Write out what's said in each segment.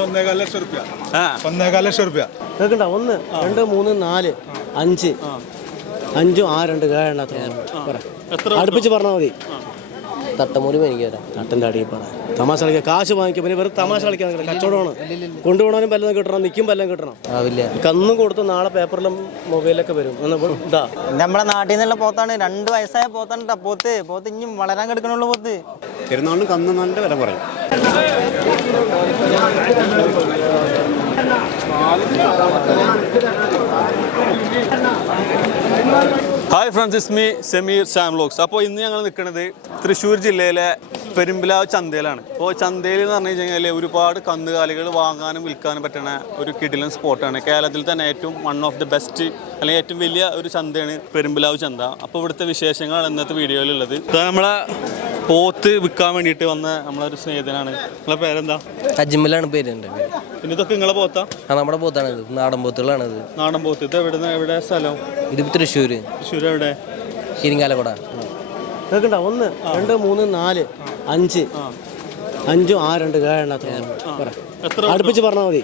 ഒന്നേകാൽ ലക്ഷം റുപ്യ ആ. ഒന്നേകാൽ ലക്ഷം റുപ്യ കേൾക്കണ്ട ഒന്ന് രണ്ട് മൂന്ന് നാല് അഞ്ച്. അഞ്ചും ആ രണ്ട് പറ. അടുപ്പിച്ച് പറഞ്ഞാൽ മതി. തട്ടമൂലി എനിക്ക് തരാം തട്ടന്റെ അടിയിൽ പറ. തമാശ കളിക്കുക കാശ് വാങ്ങിക്കും. പിന്നെ വെറും തമാശ കളിക്കാൻ നിൽക്കണം. കച്ചവടമാണ്. കൊണ്ടുപോകണാനും വല്ലതും കിട്ടണം നിൽക്കും വല്ലതും കിട്ടണം. ആവില്ല. കന്നും കൊടുത്ത് നാളെ പേപ്പറിലും മൊബൈലൊക്കെ വരും. ഇതാ. നമ്മളെ നാട്ടിൽ നിന്നുള്ള പോത്താണ്. രണ്ട് വയസ്സായ പോത്താണ് പോത്ത് പോത്ത് ഇനിയും വളരാൻ കിടക്കണുള്ളൂ പോത്ത്. പെരുന്നാളിന് കന്ന് നല്ല വില പറയും hi friends is me Sameer ഷാംലോക്സ് അപ്പോൾ ഇന്ന് ഞങ്ങൾ നിൽക്കുന്നത് തൃശ്ശൂർ ജില്ലയിലെ പെരുമ്പിലാവ് ചന്തയിലാണ്. അപ്പോൾ ചന്തയിൽ എന്ന് പറഞ്ഞു കഴിഞ്ഞാൽ ഒരുപാട് കന്നുകാലികൾ വാങ്ങാനും വിൽക്കാനും പറ്റുന്ന ഒരു കിടിലൻ സ്പോട്ടാണ്. കേരളത്തിൽ തന്നെ ഏറ്റവും വൺ ഓഫ് ദി ബെസ്റ്റ് അല്ലെങ്കിൽ ഏറ്റവും വലിയ ഒരു ചന്തയാണ് പെരുമ്പിലാവ് ചന്ത. അപ്പോൾ ഇവിടുത്തെ വിശേഷങ്ങളാണ് ഇന്നത്തെ വീഡിയോയിലുള്ളത്. നമ്മളെ പോത്ത് വിൽക്കാൻ വേണ്ടിയിട്ട് വന്ന നമ്മളൊരു സ്നേഹിതനാണ്. നിങ്ങളെ പേരെന്താ? അജ്മലാണ് പേര് എന്റെ പിന്നെ ഇതൊക്കെ നിങ്ങളെ പോത്താ? ആ നമ്മുടെ പോത്താണിത്. നാടൻ പോത്തുകളാണിത്. നാടൻ പോത്ത്. ഇത് എവിടെ എവിടെ സ്ഥലം? ഇത് തൃശ്ശൂർ തൃശ്ശൂർ എവിടെ? ഇരിങ്ങാലക്കുട. കേൾക്കണ്ട ഒന്ന് രണ്ട് മൂന്ന് നാല് അഞ്ച്. അഞ്ചും ആ രണ്ട് കേട്ടോ അടുപ്പിച്ച് പറഞ്ഞാൽ മതി.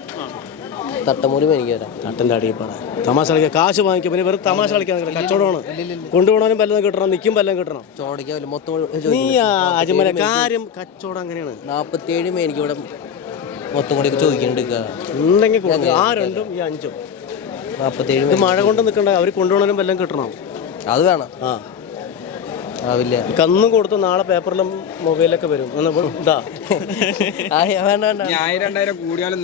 തട്ടമൂലി എനിക്ക് വരാം. തട്ടന്റെ അടിയിൽ പറ തമാശ കളിക്കുക കാശ് വാങ്ങിക്കും. പിന്നെ വെറും തമാശ കളിക്കാൻ നിൽക്കണം. കച്ചവടമാണ് കൊണ്ടുപോകണാനും വല്ലതും കിട്ടണം നിൽക്കും വല്ലതും കിട്ടണം. ചോടിക്കാൻ മൊത്തം നീ അജമല കാര്യം കച്ചവടം അങ്ങനെയാണ്. നാൽപ്പത്തിയേഴ് മേനിക്ക് ഇവിടെ മൊത്തം കൂടി ചോദിക്കുന്നുണ്ട് ഉണ്ടെങ്കിൽ കൊടുക്കുക. ആ രണ്ടും ഈ അഞ്ചും. നാൽപ്പത്തിയേഴ് ഇത് മഴ കൊണ്ട് നിൽക്കണ്ട. അവർ കൊണ്ടുപോകണനും വല്ലതും കിട്ടണം? അത് വേണം. ആ. ആവില്ല. കന്നും കൊടുത്ത് നാളെ പേപ്പറിലും മൊബൈലൊക്കെ വരും. ഇതാ. വേണ്ട വേണ്ട. രണ്ടായിരം കൂടിയാലും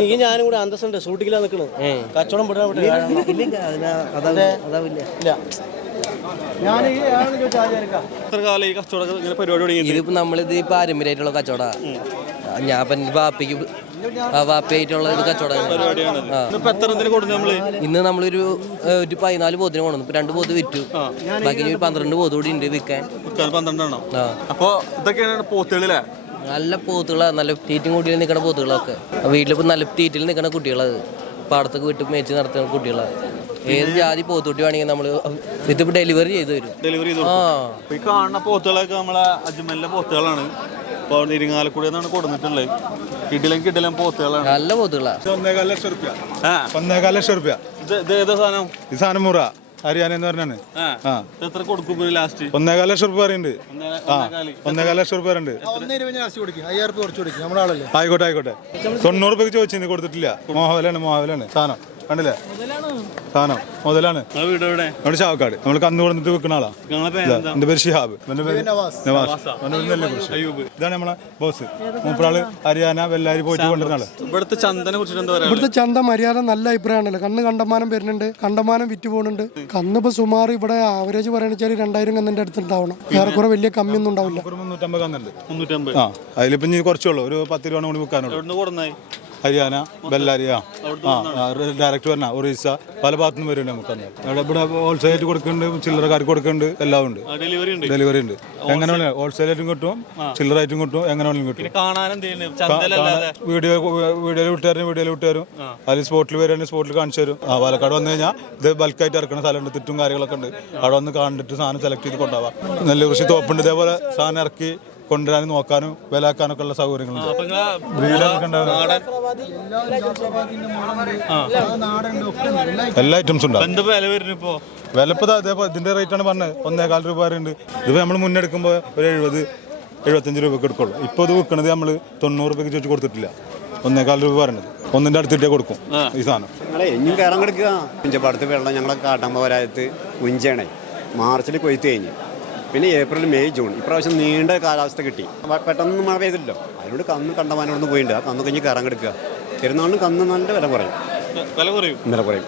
നീ ഞാനും കൂടെ അന്തസ്സുണ്ട്. ഷൂട്ടിങ്ങിലാ നിൽക്കണ് കച്ചവടം വിടാൻ ഇല്ല അതിനാ- അതാ- ഇല്ല. ഞാൻ ഈ ആളെ ചോദിച്ചാൽ എത്ര കാലം ഈ കച്ചവടം ഇങ്ങനെ പരിപാടി തുടങ്ങിയിട്ട് ഇതിപ്പോ നമ്മളിത് ഈ പാരമ്പര്യമായിട്ടുള്ള കച്ചവടാ. ഞാൻ ഇപ്പൊ ആ വാപ്പിയായിട്ടുള്ള ഇത് കച്ചവടം. ഇന്ന് നമ്മളൊരു ഒരു പതിനാല് പോത്തിന് കൊണ്ടു ഇപ്പൊ രണ്ട് പോത്ത് വിറ്റു. ബാക്കി ഒരു പന്ത്രണ്ട് പോത്ത് കൂടി ഉണ്ട് വിൽക്കാൻ. അപ്പൊ ഇതൊക്കെയാണ് നല്ല പോത്തുകളാ. നല്ല തീറ്റും കൂട്ടിയിൽ നിൽക്കുന്ന പോത്തുകളൊക്കെ. വീട്ടിലിപ്പോ നല്ല തീറ്റിൽ നിൽക്കുന്ന കുട്ടികളത് പാടത്തൊക്കെ വിട്ട് മേച്ച് നടത്തുന്ന കുട്ടികളാണ് ഏത് ജാതി പോത്തുട്ടി വേണമെങ്കിൽ നമ്മൾ ഇതിപ്പോ ഡെലിവറി ചെയ്തു തരും. ഡെലിവറി ചെയ്തു ആ. കാണുന്ന പോത്തുകളൊക്കെ നമ്മളെ അജ്മലിലെ പോത്തുകളാണ്. അപ്പൊ അവിടെ ഇരിങ്ങാലക്കുടി എന്നാണ് കൊടുത്തിട്ടുള്ളത് കിടിലം കിടിലം പോത്തുകളാണ്. നല്ല പോത്തുകളാ. ഇത് ഒന്നേകാൽ ലക്ഷം റുപ്യ. ആ. ഒന്നേകാൽ ലക്ഷം റുപ്യ. ഇത് ഇത് ഏതാ സാധനം? ഈ സാധനം മുറ ഹരിയാന എന്ന് പറഞ്ഞാണ്. എത്ര കൊടുക്കും ലാസ്റ്റ് ഒന്നേകാൽ ലക്ഷം റുപ്യ പറയുന്നുണ്ട്. ഒന്നേകാൽ ലക്ഷം റുപ്യ ഉണ്ട് ആയിക്കോട്ടെ ആയിക്കോട്ടെ. തൊണ്ണൂറ് റുപ്യക്ക് ചോദിച്ചു കൊടുത്തിട്ടില്ല. മോഹവലാണ് മോഹവലാണ് സാധനം. കണ്ടില്ലേ? സാധനം. മുതലാണ്. നമ്മുടെ ചാവക്കാട്. നമ്മൾ കന്ന് കൊടുത്തിട്ട് വെക്കുന്ന ആളാ. എന്റെ പേര് ഷിഹാബ്. എന്റെ പേര് നവാസ്. ഇതാണ് നമ്മളെ ബോസ്. മൂപ്പറാൾ ഹരിയാന വെല്ലാരി പോയിട്ട് കൊണ്ടുവരുന്ന ആൾ. ഇവിടുത്തെ ചന്ദനെ കുറിച്ചിട്ട് ഇവിടുത്തെ ചന്ത മര്യാദ നല്ല അഭിപ്രായമാണല്ലോ. കണ്ണ് കണ്ടമാനം വരുന്നുണ്ട്. കണ്ടമാനം വിറ്റ് പോകുന്നുണ്ട് കന്നിപ്പോ ഇപ്പൊ സുമാർ ഇവിടെ ആവറേജ് പറയുന്ന വെച്ചാൽ രണ്ടായിരം കന്നിന്റെ അടുത്ത് ഉണ്ടാവണം ഏറെക്കുറെ വലിയ കമ്മി ഒന്നും ഉണ്ടാവില്ല അതിലിപ്പോ ഇനി കുറച്ചുള്ളൂ ഒരു പത്ത് രൂപ കൂടി വിൽക്കാനുള്ളൂ. ഹരിയാന ബെല്ലാരി ആ ആ ഡയറക്റ്റ് വരണ ഒറീസ പല ഭാഗത്തു നിന്ന് വരുന്നുണ്ട് നമുക്ക് അവിടെ ഇവിടെ ഇവിടെ ഹോൾസെയിൽ ആയിട്ട് കൊടുക്കുന്നുണ്ട് ചില്ലറക്കാർക്ക് കൊടുക്കുന്നുണ്ട് എല്ലാം ഉണ്ട്. ഡെലിവറി ഉണ്ട്. എങ്ങനെ വേണേലും ഹോൾസെയിൽ ആയിട്ടും കിട്ടും ചില്ലറായിട്ടും കിട്ടും എങ്ങനെ വേണമെങ്കിലും കിട്ടും. വീഡിയോ വീഡിയോയിൽ വിട്ടുകാരും വീഡിയോയിൽ വിട്ടുകാരും അതിൽ സ്പോട്ടിൽ വരികയാണെങ്കിൽ സ്പോട്ടിൽ കാണിച്ചു തരും. ആ പാലക്കാട് വന്നു കഴിഞ്ഞാൽ ഇത് ബൾക്കായിട്ട് ഇറക്കുന്ന സ്ഥലമുണ്ട് തിട്ടും കാര്യങ്ങളൊക്കെ ഉണ്ട്. അവിടെ വന്ന് കണ്ടിട്ട് സാധനം സെലക്ട് ചെയ്ത് കൊണ്ടുപോകാം നല്ല കൃഷി തോപ്പുണ്ട് ഇതേപോലെ സാധനം ഇറക്കി കൊണ്ടുവരാനും നോക്കാനും വിലാക്കാനൊക്കെ ഉള്ള സൗകര്യങ്ങളുണ്ട്. എല്ലാ ഐറ്റംസും ഉണ്ടാവും. ഇപ്പോ വിലപ്പത് അതേപോലെ ഇതിന്റെ റേറ്റ് ആണ് പറഞ്ഞത്. ഒന്നേകാൽ രൂപ വരെയുണ്ട് ഇത് നമ്മൾ മുന്നെടുക്കുമ്പോൾ ഒരു എഴുപത് എഴുപത്തഞ്ച് രൂപയ്ക്ക് എടുക്കുള്ളൂ. ഇപ്പോൾ ഇത് വിൽക്കണത് നമ്മൾ തൊണ്ണൂറ് രൂപയ്ക്ക് ചോദിച്ചു കൊടുത്തിട്ടില്ല. ഒന്നേകാൽ രൂപ പറഞ്ഞത് ഒന്നിന്റെ അടുത്തിട്ടേ കൊടുക്കും ഈ സാധനം. ഞങ്ങളെ ഇനിയും കയറാൻ കിടക്കുക. കുഞ്ചപ്പാടത്ത് വെള്ളം ഞങ്ങളെ കാട്ടാമ്പ വരായത്ത് ഉഞ്ചാണേ മാർച്ചിൽ കൊയ്ത്ത് കഴിഞ്ഞ്. പിന്നെ ഏപ്രിൽ മെയ് ജൂൺ. ഇപ്രാവശ്യം നീണ്ട കാലാവസ്ഥ കിട്ടി. പെട്ടെന്ന് മഴ പെയ്തില്ലല്ലോ. അതിനോട് കന്ന് കണ്ടമാനോട് പോയിട്ടുണ്ട് ആ കന്ന് കഴിഞ്ഞ് കയറാൻ കിടക്കുക. പെരുന്നാളിന് കന്ന് നല്ല വില കുറയും. വില കുറയും. വില കുറയും.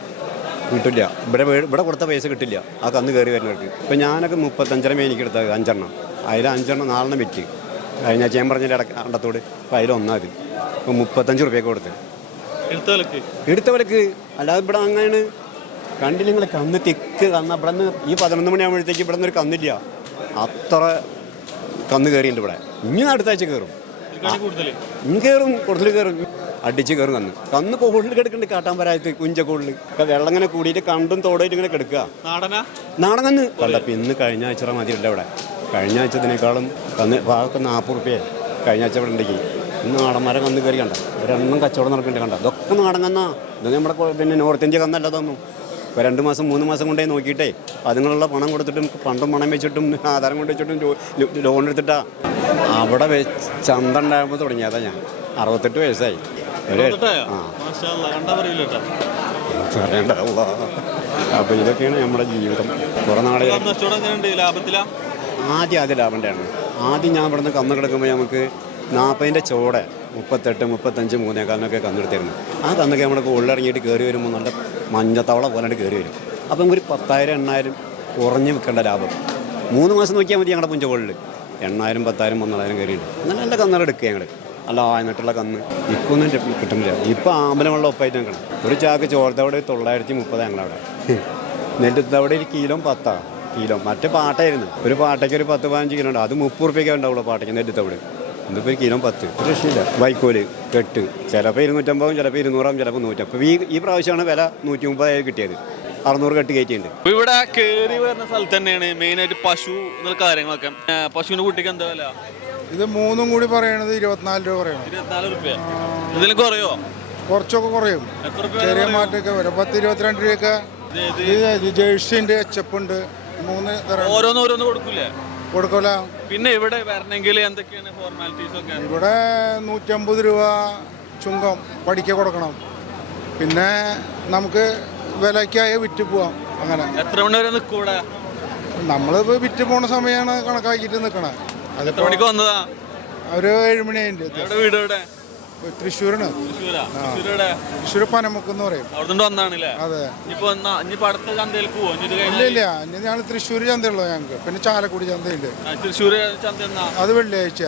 കിട്ടില്ല. ഇവിടെ ഇവിടെ കൊടുത്ത പൈസ കിട്ടില്ല. ആ കന്ന് കയറി വരുന്നവർക്ക്. ഇപ്പം ഞാനൊക്കെ മുപ്പത്തഞ്ചര മേനിക്ക് എടുത്തത് അഞ്ചെണ്ണം. അതിൽ അഞ്ചെണ്ണം നാലെണ്ണം വിറ്റ്. കഴിഞ്ഞ ഞാൻ പറഞ്ഞില്ല അടക്ക അണ്ടത്തോട്? അപ്പം അതിൽ ഒന്നാത് ഇപ്പം മുപ്പത്തഞ്ച് റുപ്യൊക്കെ കൊടുത്ത്. എടുത്ത വിലക്ക്? എടുത്ത വിലക്ക്. അല്ലാതെ ഇവിടെ അങ്ങനെയാണ്. കണ്ടില്ല നിങ്ങൾ കന്ന് തിക്ക് കന്ന്. ഇവിടെ നിന്ന് ഈ പതിനൊന്ന് മണിയാകുമ്പോഴത്തേക്ക് ഇവിടെ നിന്ന് ഒരു കന്നില്ല. അത്ര കന്ന് കയറിയിട്ടുണ്ട് ഇവിടെ. ഇനി അടുത്ത ആഴ്ച കയറും കയറും കൂടുതൽ കയറും അടിച്ച് കയറും കന്ന്. കന്ന് കൂടുതൽ കിടക്കുന്നുണ്ട് കാട്ടാൻ പരാജയത്ത് കുഞ്ച കൂടുതൽ വെള്ളം ഇങ്ങനെ കൂടിയിട്ട് കണ്ടും തോടായിട്ട് ഇങ്ങനെ കിടക്കുക നാടൻ കന്ന്. കണ്ടപ്പോൾ ഇന്ന് കഴിഞ്ഞ ആഴ്ച മതിയില്ല ഇവിടെ. കഴിഞ്ഞ ആഴ്ചത്തിനേക്കാളും കന്ന് ഭാഗത്ത് നാൽപ്പത് റുപ്യ കഴിഞ്ഞ ആഴ്ച ഇവിടെ ഉണ്ടെങ്കിൽ ഇന്ന് നാടന്മാരെ കന്ന് കയറി കണ്ട. ഒരെണ്ണം കച്ചവടം നടക്കുന്നുണ്ട് കണ്ട. ഇതൊക്കെ നാടൻ കന്നാ. ഇത് നമ്മുടെ പിന്നെ നോർത്ത് ഇന്ത്യ കന്നല്ല ഇതൊന്നും. ഇപ്പോൾ രണ്ട് മാസം മൂന്ന് മാസം കൊണ്ടേ നോക്കിയിട്ടേ അതിനുള്ള പണം കൊടുത്തിട്ടും പണ്ടും പണം വെച്ചിട്ടും ആധാരം കൊണ്ട് വെച്ചിട്ടും ലോൺ എടുത്തിട്ടാ. അവിടെ വെച്ച് ചന്ത ഉണ്ടാകുമ്പോൾ തുടങ്ങിയതാ ഞാൻ. അറുപത്തെട്ട് വയസ്സായി. പറയണ്ട അപ്പോൾ ഇതൊക്കെയാണ് നമ്മുടെ ജീവിതം. കുറേ നാളെ ആദ്യം ആദ്യം ലാഭണ്ടായിരുന്നു ആദ്യം ഞാൻ ഇവിടുന്ന് കന്ന് കിടക്കുമ്പോൾ നമുക്ക് നാൽപ്പതിന്റെ ചോടെ മുപ്പത്തെട്ട് മുപ്പത്തഞ്ച് മൂന്നേക്കാലിനൊക്കെ കന്നെടുത്തിരുന്നു. ആ കന്നൊക്കെ നമ്മുടെ ഉള്ളിറങ്ങിയിട്ട് കയറി വരുമ്പോൾ നല്ല മഞ്ഞത്തവള പോലെ കയറി വരും. അപ്പം ഒരു പത്തായിരം എണ്ണായിരം കുറഞ്ഞ് വിൽക്കേണ്ട ലാഭം. മൂന്ന് മാസം നോക്കിയാൽ മതി ഞങ്ങളുടെ പുഞ്ചകോളിൽ എണ്ണായിരം പത്തായിരം പന്ത്രണ്ടായിരം കയറിയുണ്ട് അങ്ങനെ നല്ല കന്നുകൾ എടുക്കുക ഞങ്ങൾ അല്ല എന്നിട്ടുള്ള കന്ന് ഇപ്പോൾ ഒന്നും കിട്ടുന്നില്ല. ഇപ്പോൾ ആമ്പലമുള്ള ഒപ്പായിട്ട് നിൽക്കണം. ഒരു ചാക്ക് ചോർത്തവിടെ തൊള്ളായിരത്തി മുപ്പത് ഞങ്ങളവിടെ. നെല്ലുത്തവിടെ ഒരു കിലോ പത്താണ് കിലോ. മറ്റേ പാട്ടായിരുന്നു ഒരു പാട്ടയ്ക്ക് ഒരു പത്ത് പതിനഞ്ച് കിലോ ഉണ്ട്. അത് മുപ്പത് റുപ്യൊക്കെ ഉണ്ടാവുള്ളൂ പാട്ടയ്ക്ക് നെല്ലുത്തവിടെ ഇതിപ്പോൾ ഒരു കിലോ പത്ത്. കൃഷിയില്ല വൈക്കോൽ കെട്ട് ചിലപ്പോൾ ഇരുന്നൂറ്റമ്പതും ചിലപ്പോൾ ഇരുന്നൂറാം ചിലപ്പോൾ നൂറ്റമ്പത്. ഈ ഈ പ്രാവശ്യമാണ് വില നൂറ്റി മുപ്പതായി കിട്ടിയത്. അറുന്നൂറ് കെട്ട് കയറ്റിയിട്ടുണ്ട്. അപ്പൊ ഇവിടെ കയറി വരുന്ന സ്ഥലത്ത് തന്നെയാണ് മെയിൻ ആയിട്ട് പശു എന്നുള്ള കാര്യങ്ങളൊക്കെ. പശുവിന് കുട്ടിക്ക് എന്താ വില? ഇത് മൂന്നും കൂടി പറയണത് ഇരുപത്തിനാല് രൂപ പറയണം. ഇരുപത്തിനാല് റുപ്യ. ഇതിന് കുറയോ? കുറച്ചൊക്കെ കുറയും. ചെറിയ മാറ്റമൊക്കെ വരും. പത്ത് ഇരുപത്തിരണ്ട് രൂപയൊക്കെ ഇത് ജേഴ്സിന്റെ എച്ചപ്പ് ഉണ്ട്. മൂന്ന് ഓരോന്ന് ഓരോന്ന് കൊടുക്കൂലേ? കൊടുക്കല. പിന്നെ ഇവിടെ വരണമെങ്കിൽ എന്തൊക്കെയാണ് ഫോർമാലിറ്റീസ് ഒക്കെ? ഇവിടെ നൂറ്റമ്പത് രൂപ ചുങ്കം പഠിക്ക കൊടുക്കണം. പിന്നെ നമുക്ക് വിലയ്ക്കായി വിറ്റ് പോവാം അങ്ങനെ. എത്ര മണി വരെ നിൽക്കൂടെ ഇവിടെ? നമ്മളിപ്പോൾ വിറ്റ് പോണ സമയമാണ് കണക്കാക്കിയിട്ട് നിൽക്കണേ അതിപ്പോൾ വന്നതാ? ഒരു ഏഴുമണിയായിട്ട് വീട് എവിടെ? തൃശ്ശൂരിന്. തൃശ്ശൂരാ? തൃശ്ശൂർ എവിടെ തൃശ്ശൂർ പനമുക്ക് എന്ന് പറയും അതെ ഇല്ല ഇല്ല. ഇനി ഞങ്ങൾ തൃശ്ശൂർ ചന്തയുള്ളൂ ഞങ്ങൾക്ക് പിന്നെ ചാലക്കുടി ചന്തയുണ്ട്. അത് വെള്ളിയാഴ്ച.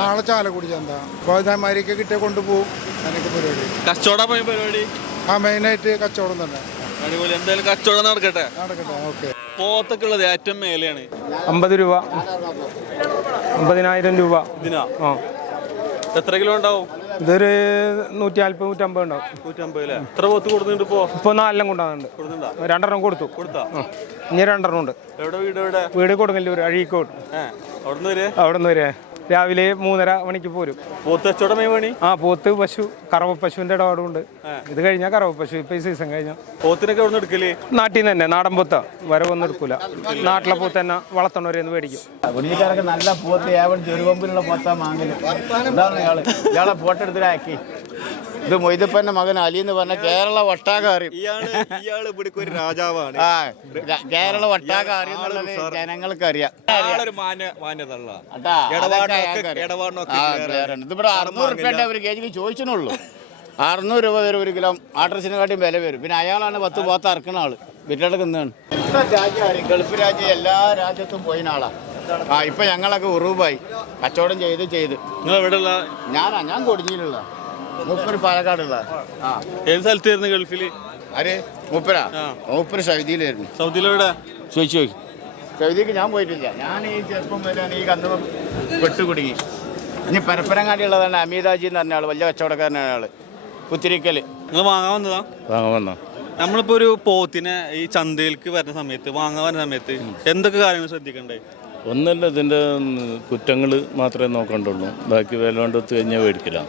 നാളെ ചാലക്കുടി ചന്ത. അപ്പോൾ ഇതേമാതിരിയൊക്കെ കിട്ടിയ കൊണ്ടുപോകും അതിനൊക്കെ പരിപാടി. കച്ചവടം പോയി പരിപാടി? ആ മെയിനായിട്ട് കച്ചവടം തന്നെ. അടിപൊളി. എന്തായാലും കച്ചവടം നടക്കട്ടെ? നടക്കട്ടെ ഓക്കെ. പോത്തൊക്കെ ഉള്ളത് ഏറ്റവും മേലെയാണ്. അമ്പത് രൂപ. അമ്പതിനായിരം രൂപ. ഇതിനാ? ആ. എത്ര കിലോ ഉണ്ടാവും? ഇതൊരു നൂറ്റി നാൽപ്പത് നൂറ്റമ്പത് ഉണ്ടാവും. നൂറ്റമ്പത് അല്ലേ എത്ര പോത്ത് കൊടുക്കുന്നുണ്ട് ഇപ്പോ? കൊണ്ടുവന്നുണ്ട് കൊടുക്കുന്നുണ്ടാ രണ്ടെണ്ണം കൊടുത്തു. കൊടുത്താ. ഇനി രണ്ടെണ്ണം ഉണ്ട്. എവിടെ വീട് എവിടെ? വീട് കൊടുങ്ങല്ലൂർ അഴീക്കോട്. ഏഹ് വരെ അവിടെ നിന്ന് വരെ രാവിലെ മൂന്നര മണിക്ക് പോരും. പോത്ത് കച്ചവടം മേ ആ പോത്ത് പശു കറവ പശുവിന്റെ ഇടപാടുണ്ട്. ഇത് കഴിഞ്ഞാൽ കറവ പശു ഇപ്പൊ ഈ സീസൺ കഴിഞ്ഞാൽ പോത്തിനൊക്കെ എവിടെ നിന്ന് എടുക്കൽ? നാട്ടിൽ നിന്ന് തന്നെ നാടൻ പോത്ത. വരവൊന്നും എടുക്കൂല. നാട്ടിലെ പോത്ത് തന്നെ വളർത്തണവരെ മേടിക്കും. പുള്ളിക്കാരൊക്കെ നല്ല പോത്ത് ഏവൻ ചെറുപമ്പിലുള്ള പോത്താ മാങ്ങൽ. ഇതാണ് ഇയാൾ ഇയാളെ ഫോട്ടെടുത്തിലാക്കി ഇത് മൊയ്തപ്പന്റെ മകൻ അലി എന്ന് പറഞ്ഞ കേരള ഒട്ടാക അറിയും ഇവിടേക്ക് ഒരു രാജാവാണ്. ആ കേരള ഒട്ടാക അറിയും എന്നുള്ളത് ജനങ്ങൾക്ക് അറിയാം അട്ടാ, അതൊക്കെ അയാൾക്കറിയാം. ആ, clear ആണ്. ഇതിവിടെ അറുന്നൂറ് റുപ്യന്റെ ഒരു കേജിക്ക് ചോദിച്ചിനുള്ളൂ അറുന്നൂറ് രൂപ വരും ഒരു കിലോ ആട്രസിനെക്കാട്ടിയും വില വരും. പിന്നെ അയാളാണ് പത്ത് പോത്ത അറക്കുന്ന ആൾ. വിറ്റെടുക്കുന്നതാണ് രാജ്യം അറിയും ഗൾഫ് രാജ്യം എല്ലാ രാജ്യത്തും പോയിന ആളാ. ആ ഇപ്പൊ ഞങ്ങളൊക്കെ ഉറൂബായി. കച്ചവടം ചെയ്ത് ചെയ്ത്. നിങ്ങൾ ഞാനാ ഞാൻ കൊടിഞ്ഞിലുള്ള മൂപ്പര് പാലക്കാടുള്ള. ആ. ഏത് സ്ഥലത്തായിരുന്നു ഗൾഫിൽ? ആര്? മൂപ്പരാ? മൂപ്പര് സൗദിയിലായിരുന്നു. സൗദിയിലെവിടെ ചോദിച്ചു ചോദിച്ചു സൗദിക്ക് ഞാൻ പോയിട്ടില്ല. ഞാൻ ഈ ചെറുപ്പം വരാൻ ഈ കന്ന് പെട്ടുകുടുങ്ങി. ഇനി പരപ്പനങ്ങാടിയുള്ളതാണ് അമീതാജി എന്ന് പറഞ്ഞ ആൾ വലിയ കച്ചവടക്കാരനാണ് ആൾ. പുത്തിരിക്കൽ നിങ്ങൾ വാങ്ങാൻ വന്നതാ? വാങ്ങാൻ വന്നോ നമ്മളിപ്പോ ഒരു പോത്തിനെ ഈ ചന്തയിലേക്ക് വരുന്ന സമയത്ത് വാങ്ങാൻ വരുന്ന സമയത്ത് എന്തൊക്കെ കാര്യങ്ങൾ ശ്രദ്ധിക്കണ്ടേ? ഒന്നല്ല ഇതിന്റെ കുറ്റങ്ങൾ മാത്രമേ നോക്കണ്ടുള്ളൂ. ബാക്കി വില കൊണ്ടൊത്ത് കഴിഞ്ഞാൽ മേടിക്കില്ല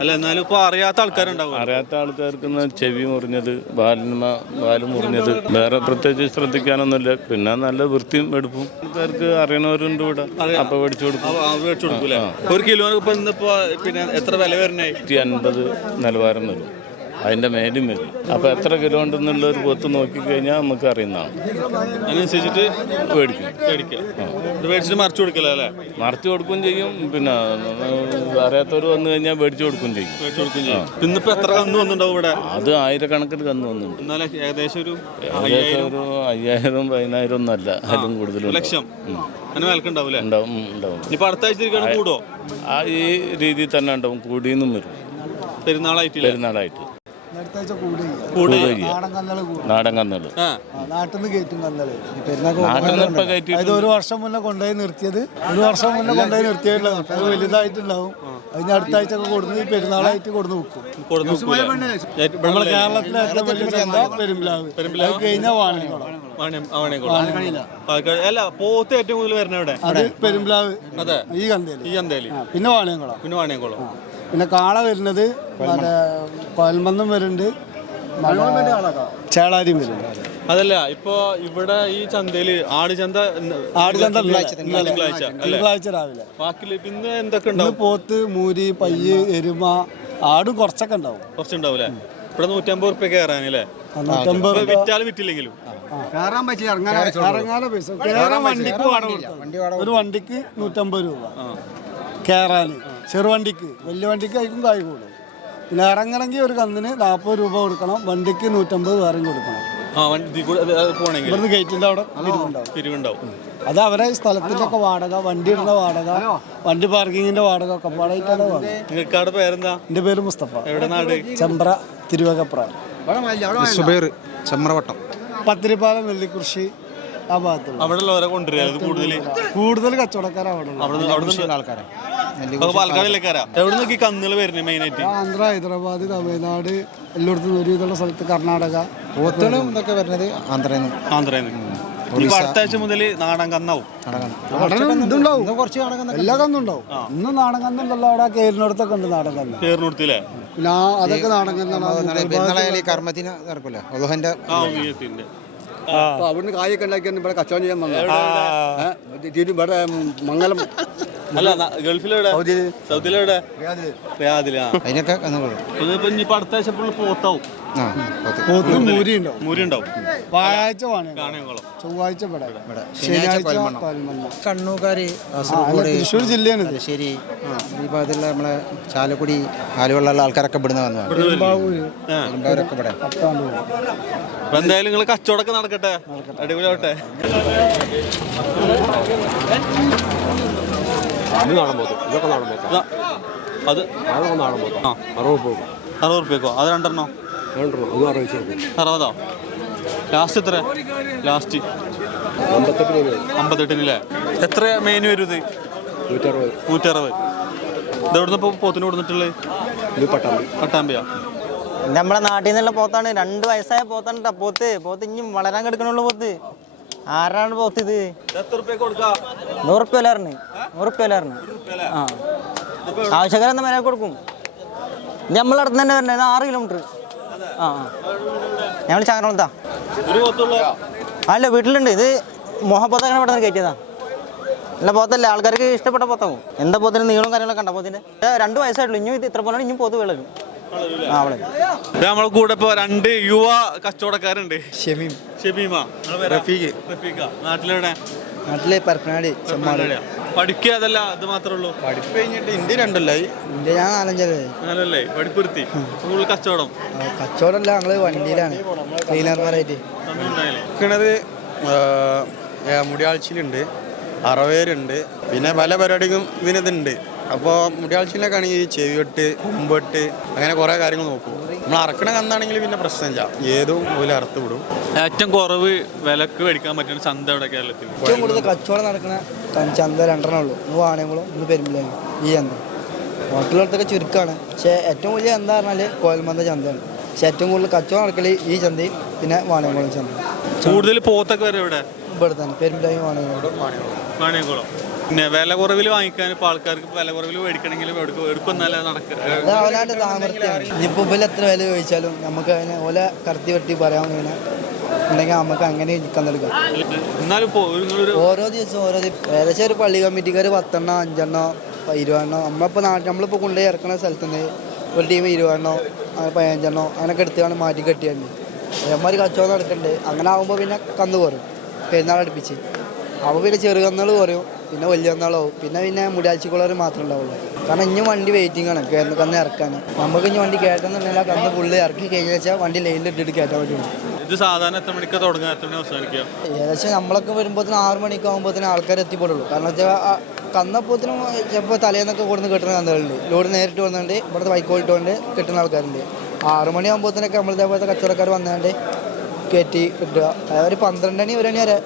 അല്ല എന്നാലും ഇപ്പൊ അറിയാത്ത ആൾക്കാരുണ്ടാവും. അറിയാത്ത ആൾക്കാർക്ക് ചെവി മുറിഞ്ഞത് ബാലിന്മ ബാൽ മുറിഞ്ഞത്. വേറെ പ്രത്യേകിച്ച് ശ്രദ്ധിക്കാനൊന്നുമില്ല. പിന്നെ നല്ല വൃത്തിയും എടുപ്പും. ആൾക്കാർക്ക് അറിയണവരുണ്ട് ഇവിടെ. അപ്പോൾ മേടിച്ചു കൊടുക്കും. ഒരു കിലോന് ഇപ്പൊ ഇന്നിപ്പോ പിന്നെ എത്ര വില വരണേ? നൂറ്റി അൻപത് നിലവാരം വരും. അതിന്റെ മേലും വരും. അപ്പോൾ എത്ര കിലോ ഉണ്ടെന്നുള്ള ഒരു പൊത്ത് നോക്കിക്കഴിഞ്ഞാൽ നമുക്ക് അറിയുന്നതാണ്. അതിനനുസരിച്ചിട്ട് മേടിക്കും മേടിച്ചിട്ട് മറിച്ചു കൊടുക്കില്ല അല്ലേ? മറച്ചു കൊടുക്കുകയും ചെയ്യും. പിന്നെ അറിയാത്തവർ വന്നു കഴിഞ്ഞാൽ മേടിച്ചു കൊടുക്കുകയും ചെയ്യും. മേടിച്ചു കൊടുക്കുകയും ചെയ്യും. ഇന്നിപ്പോ എത്ര കന്ന് വന്നിട്ടുണ്ടാവും ഇവിടെ? അത് ആയിരക്കണക്കിന് കന്ന് വന്നിട്ടുണ്ട്. എന്നാലും ഏകദേശം ഒരു ഏകദേശം ഒരു അയ്യായിരം പതിനായിരം ഒന്നും അല്ല. അതിലും കൂടുതൽ ലക്ഷം. ഉണ്ടാവും ഉണ്ടാവും. അടുത്ത ആഴ്ച കൂടോ ആ ഈ രീതിയിൽ തന്നെ ഉണ്ടാവും. കൂടിയെന്നും വരും. പെരുന്നാളായിട്ട് പെരുന്നാളായിട്ട്. നാടൻ കന്നുകൾ നാട്ടിൽ കയറ്റും ഒരു വർഷം മുന്നേ കൊണ്ടുപോയി നിർത്തിയത്. ഒരു വർഷം മുന്നേ കൊണ്ടുപോയി നിർത്തിയല്ലോ അത് വലുതായിട്ടുണ്ടാവും. അതിന് അടുത്ത ആഴ്ച ഒക്കെ കൊടുന്ന് ഈ പെരുന്നാളായിട്ട് കൊടുന്ന് വെക്കും? നമ്മുടെ കേരളത്തിലെ ഏറ്റവും വലിയ ചന്ത പെരുമ്പിലാവ്. വാണിയംകുളം. അല്ല പോത്ത് ഏറ്റവും കൂടുതൽ വരുന്ന ഇവിടെ അത് പെരുമ്പിലാവ്. അതെ. ഈ കന്തേലി. ഈ കന്തേലി. പിന്നെ വാണിയംകുളം. പിന്നെ വാണിയംകുളം. പിന്നെ കാള വരുന്നത് മറ്റേ കൊയൽമന്നം വരുന്നുണ്ട്. ചേളാരിയും വരുന്നുണ്ട്. അതല്ല ഇപ്പോ ഇവിടെ ഈ ചന്തയിൽ ആട് ചന്ത ഇന്ന് ആടുചന്ത തിങ്കളാഴ്ച അല്ലേ? തിങ്കളാഴ്ച രാവിലെ. ബാക്കി പിന്നെ എന്തൊക്കെ ഉണ്ടാവും? പോത്ത് മൂരി പയ്യ് എരുമ. ആടും കുറച്ചൊക്കെ ഉണ്ടാവും. കുറച്ചുണ്ടാവൂലേ ഇവിടെ നൂറ്റമ്പത് റുപ്യ കയറാനല്ലേ വിറ്റാലും വിറ്റില്ലെങ്കിലും. കയറാൻ പറ്റിയ ഇറങ്ങാനേ പൈസ കയറാൻ വണ്ടിക്ക് ഒരു വണ്ടിക്ക് നൂറ്റമ്പത് രൂപ. കയറാൻ ചെറുവണ്ടിക്ക് വലിയ വണ്ടിക്ക് ആയിരിക്കും കായ് കൂടും. പിന്നെ ഇറങ്ങണമെങ്കിൽ ഒരു കന്നിന് നാൽപ്പത് രൂപ കൊടുക്കണം വണ്ടിക്ക് നൂറ്റമ്പത് വേറെയും കൊടുക്കണം. ആ വണ്ടി പോണെങ്കിൽ ഇവിടുന്ന് ഗേറ്റിന്റെ അവിടെ പിരിവുണ്ടാവും പിരിവുണ്ടാവും അത് അവരെ സ്ഥലത്തിന്റെ ഒക്കെ വാടക വണ്ടി ഇടുന്ന വാടക വണ്ടി പാർക്കിങ്ങിന്റെ വാടക ഒക്കെ പാടായിട്ടാണ് വാടക നിങ്ങൾക്ക് അവിടെ പേരെന്താ? എന്റെ പേര് മുസ്തഫ. എവിടെ നാട്? ചെമ്പ്ര തിരുവകപ്ര. സുബൈർ ചമ്രവട്ടം പത്തിരിപ്പാലം നെല്ലിക്കൃഷി ആ ഭാഗത്തുള്ള. അവിടെ ഉള്ളവരെ കൊണ്ടുവരിക കൂടുതൽ കൂടുതൽ കച്ചവടക്കാർ അവിടെ ഉള്ളത്. അവിടെ അവിടെ ആൾക്കാരാണ് പാലക്കാടിലേക്കാരാ എവിടെ നിന്നൊക്കെ ഈ കന്നുകൾ വരുന്നത് മെയിൻ ആയിട്ട്? ആന്ധ്ര ഹൈദരാബാദ് തമിഴ്നാട് എല്ലായിടത്തും ഒരു വിധമുള്ള സ്ഥലത്ത് കർണാടക പോത്തുകളും ഇതൊക്കെ വരുന്നത് ആന്ധ്രയിൽ നിന്ന്. ആന്ധ്രയിൽ നിന്ന്. ഇപ്പൊ അടുത്ത ആഴ്ച മുതൽ നാടൻ കന്നാവും. നാടകം ഇതുണ്ടാവും എല്ലാ കന്നുണ്ടാവും. ഇന്ന് നാടൻ കന്നുണ്ടല്ലോ അവിടെ കേരിനടുത്തൊക്കെ ഉണ്ട് നാടൻ കന്ന്. കേരളത്തിലെ? പിന്നെ അതൊക്കെ നാടൻ കന്നാണ്. കർമ്മത്തിന് ഒലുഹന്റെ അവിടുന്ന് കായൊക്കെ ഉണ്ടാക്കിയാണ് ഇവിടെ കച്ചവടം ചെയ്യാൻ വന്നത്. ഇവിടെ മംഗലം. അല്ല ഗൾഫിലെവിടെ? സൗദിയിലെവിടെ അതിനൊക്കെ അടുത്ത ആഴ്ച ഫുള്ള് പോത്താവും. വ്യാഴാഴ്ച ചൊവ്വാഴ്ച തൃശ്ശൂർ ജില്ലയാണ്. തലശ്ശേരി ഈ ഭാഗത്തുള്ള നമ്മളെ ചാലക്കുടി ആലുവള്ള ആൾക്കാരൊക്കെ ഇവിടുന്ന് വന്നതാണ് ഇവിടെ. അപ്പൊ എന്തായാലും നിങ്ങൾ കച്ചവടമൊക്കെ നടക്കട്ടെ? അടിപൊളിയാവട്ടെ. ഇതാ, അത്? ആ. അറുപത് റുപ്യക്കോ അത് രണ്ടെണ്ണോ? അറുപതോ ലാസ്റ്റ് എത്ര? ലാസ്റ്റ്. അമ്പത്തെട്ടിനല്ലേ എത്ര മെയിൻ വരും ഇത്? നൂറ്ററുപത്. ഇതെവിടുന്ന് ഇപ്പോൾ പോത്തിന് കൊടുത്തിട്ടുള്ളത് പട്ടാമ്പിയാ? നമ്മളെ നാട്ടിൽ നിന്നുള്ള പോത്താണ്. രണ്ട് വയസ്സായ പോത്താണ് ട്ടോ പോത്ത്. പോത്ത് ഇനിയും വളരാൻ കിടക്കണുള്ളൂ പോത്ത്. ആരാണ് പോത്ത് ഇത്? നൂറുപ്യ ആ. ആവശ്യക്കാരെന്താ മേലെ കൊടുക്കും? ഇത് നമ്മളെ അടുത്ത് തന്നെ വരണേ ആറ് കിലോമീറ്റർ ആ ഞങ്ങൾ ചാങ്ങനകുളത്താ അല്ല വീട്ടിലുണ്ട്. ഇത് മോഹപ്പോത്തൊക്കെ ഇവിടെ നിന്ന് കയറ്റിയതാ. നല്ല പോത്തല്ലേ? ആൾക്കാർക്ക് ഇഷ്ടപ്പെട്ട പോത്താവും. എന്താ പോത്തിന്? നീളം കാര്യങ്ങളൊക്കെ ഉണ്ടോ പോത്തിന്റെ രണ്ടു വയസ്സായിട്ടുള്ളൂ. ഇനിയും ഇത് ഇത്ര പോലെ ഇനിയും പോത്ത് വിളരും ആ വളരും നമ്മളെ കൂടെ ഇപ്പൊ രണ്ട് യുവ കച്ചവടക്കാരുണ്ട്. ഷെമീം. ഷെമീമാ. റഫീഖ്. റഫീഖ. നാട്ടിലെവിടെ? നാട്ടിലെ പരപ്പനാട് ചെമ്മാട്. പഠിക്കുക അതല്ല അത് മാത്രമേ ഉള്ളൂ. പഠിപ്പ് കഴിഞ്ഞിട്ട് ഇന്ത്യ രണ്ടല്ലായി ഇന്ത്യ ഞാൻ നാലഞ്ചല്ലേ? അങ്ങനല്ലേ പഠിപ്പുരുത്തി. ഫുൾ കച്ചവടം. അല്ല ഞങ്ങൾ വണ്ടിയിലാണ്. ക്ലീനർമാരായിട്ട്. നിൽക്കുന്നത് മുടിയാഴ്ചയിലുണ്ട്. അറവേരുണ്ട്. പിന്നെ പല പരിപാടിക്കും ഇതിനതുണ്ട് അപ്പോൾ മുടിയാഴ്ചയിലൊക്കെ ആണെങ്കിൽ ചെവിട്ട് കുമ്പെട്ട് അങ്ങനെ കുറേ കാര്യങ്ങൾ നോക്കും. നമ്മൾ അറക്കണ കന്നാണെങ്കിൽ പിന്നെ പ്രശ്നമില്ല. ഏതും പോലെ അറുത്ത് വിടും. ഏറ്റവും കുറവ് വിലക്ക് മേടിക്കാൻ പറ്റുന്ന ചന്ത ഇവിടെ കേരളത്തിൽ? ഏറ്റവും കൂടുതൽ കച്ചവടം നടക്കുന്ന ചന്ത രണ്ടെണ്ണമുള്ളൂ ഒന്ന് വാണിയംകുളം ഒന്ന് പെരുമ്പിലാണ് ഈ ചന്ത. ഹോട്ടലുകൾക്കൊക്കെ ചുരുക്കമാണ് പക്ഷേ ഏറ്റവും വലിയ ചന്ത പറഞ്ഞാൽ കോയൽമന്ത ചന്തയാണ്. പക്ഷേ ഏറ്റവും കൂടുതൽ കച്ചവടം നടക്കൽ ഈ ചന്തയും പിന്നെ വാണിയംകുളം ചന്ത. കൂടുതൽ പോത്തൊക്കെ വരും ഇവിടെ? ഇവിടെ തന്നെ പെരുമ്പിലും വാണിയംകുളം. വാണിയംകുളം. പിന്നെ വില കുറവിൽ വാങ്ങിക്കാൻ ഇപ്പോൾ ആൾക്കാർക്ക് വില കുറവിൽ മേടിക്കണമെങ്കിലും എടുക്കുന്നല്ല ഇനിയിപ്പോൾ ഇവർ എത്ര വില ചോദിച്ചാലും നമുക്ക് അതിനെ ഓല കറത്തി വെട്ടി പറയാവുന്ന ഉണ്ടെങ്കിൽ നമുക്ക് അങ്ങനെ കന്നെടുക്കാം എന്നാലും ഇപ്പോൾ നിങ്ങളൊരു ഓരോ ദിവസവും ഓരോ ദിവസം ഏകദേശം ഒരു പള്ളി കമ്മിറ്റിക്കാർ പത്തെണ്ണോ അഞ്ചെണ്ണോ ഇരുപതെണ്ണോ. നമ്മളിപ്പോൾ നാട്ടിൽ നമ്മളിപ്പോൾ കൊണ്ടുപോയി ഇറക്കുന്ന സ്ഥലത്ത് നിന്ന് ഒരു ടീം ഇരുപതെണ്ണോ അങ്ങനെ പതിനഞ്ചെണ്ണോ അങ്ങനെയൊക്കെ എടുത്തുകൊണ്ട് മാറ്റി കെട്ടിയാണ്. അതേമാതിരി കച്ചവടം നടക്കുന്നുണ്ട് അങ്ങനെ ആകുമ്പോൾ പിന്നെ കന്ന് കുറയും പെരുന്നാൾ അടുപ്പിച്ച്. അപ്പോൾ പിന്നെ ചെറുകന്നുകൾ കുറയും പിന്നെ വലിയ കന്നുകളാവും പിന്നെ പിന്നെ മുടിയാഴ്ചക്കുള്ളവർ മാത്രമേ ഉണ്ടാവുള്ളൂ. കാരണം ഇനി വണ്ടി വെയിറ്റിംഗ് ആണ്. കയറുന്ന കന്ന് ഇറക്കാൻ. നമുക്ക് ഇനി വണ്ടി കയറ്റുന്നുണ്ടെങ്കിൽ ആ കന്ന് ഫുള്ള് ഇറക്കി കഴിഞ്ഞാൽ വെച്ചാൽ വണ്ടി ലൈനിൽ ഇട്ടിട്ട് കയറ്റാൻ പറ്റുള്ളൂ. ഇത് സാധാരണ എത്ര മണിക്ക് തുടങ്ങുക? എത്ര മണി അവസാനിക്കുക? ഏകദേശം നമ്മളൊക്കെ വരുമ്പോഴത്തേനും ആറ് മണിക്ക് ആകുമ്പോഴത്തേനും ആൾക്കാർ എത്തിപ്പെടുള്ളൂ. കാരണം വെച്ചാൽ കന്നപ്പോത്തിനും ചിലപ്പോൾ തലേന്നൊക്കെ കൊടുന്ന് കിട്ടുന്ന കന്നുകളുണ്ട് ലോഡ് നേരിട്ട് വന്നുകൊണ്ട് ഇവിടുത്തെ ബൈക്കോളിട്ട് കൊണ്ട് കെട്ടുന്ന ആൾക്കാരുണ്ട്. ആറ് മണി ആകുമ്പോഴത്തേനൊക്കെ നമ്മൾ ഇതേപോലത്തെ കച്ചവടക്കാർ വന്നുകൊണ്ട് കയറ്റി കിട്ടുക അതായത് ഒരു പന്ത്രണ്ട് മണി ഒരു മണി വരെ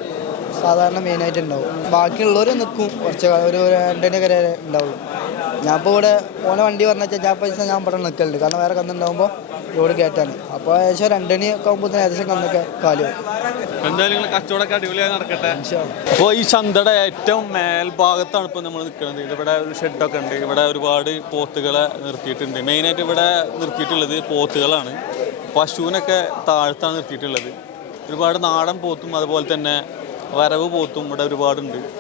സാധാരണ മെയിനായിട്ട് ഉണ്ടാവും. ബാക്കിയുള്ളവർ നിൽക്കും കുറച്ച് ഒരു രണ്ടു കര വരെ ഉണ്ടാവുള്ളൂ. ഞാൻ ഇപ്പോൾ ഇവിടെ ഓനെ വണ്ടി പറഞ്ഞാൽ ഞാൻ പൈസ ഞാൻ ഇവിടെ നിൽക്കലുണ്ട് കാരണം വേറെ കന്നുണ്ടാകുമ്പോൾ റോഡ് കയറ്റാണ് അപ്പോൾ ഏകദേശം രണ്ടണി ഒക്കെ ആകുമ്പോൾ ഏകദേശം കന്നൊക്കെ കാലു എന്തായാലും കച്ചവടമൊക്കെ അടിപൊളിയായി നടക്കട്ടെ? അപ്പോൾ ഈ ചന്തയുടെ ഏറ്റവും മേൽഭാഗത്താണ് ഇപ്പോൾ നമ്മൾ നിൽക്കുന്നത് ഇവിടെ ഒരു ഷെഡൊക്കെ ഉണ്ട്. ഇവിടെ ഒരുപാട് പോത്തുകളെ നിർത്തിയിട്ടുണ്ട്. മെയിനായിട്ട് ഇവിടെ നിർത്തിയിട്ടുള്ളത് പോത്തുകളാണ്. പശുവിനൊക്കെ താഴ്ത്താണ് നിർത്തിയിട്ടുള്ളത്. ഒരുപാട് നാടൻ പോത്തും അതുപോലെ തന്നെ വരവ് പോത്തും ഇവിടെ ഒരുപാടുണ്ട്.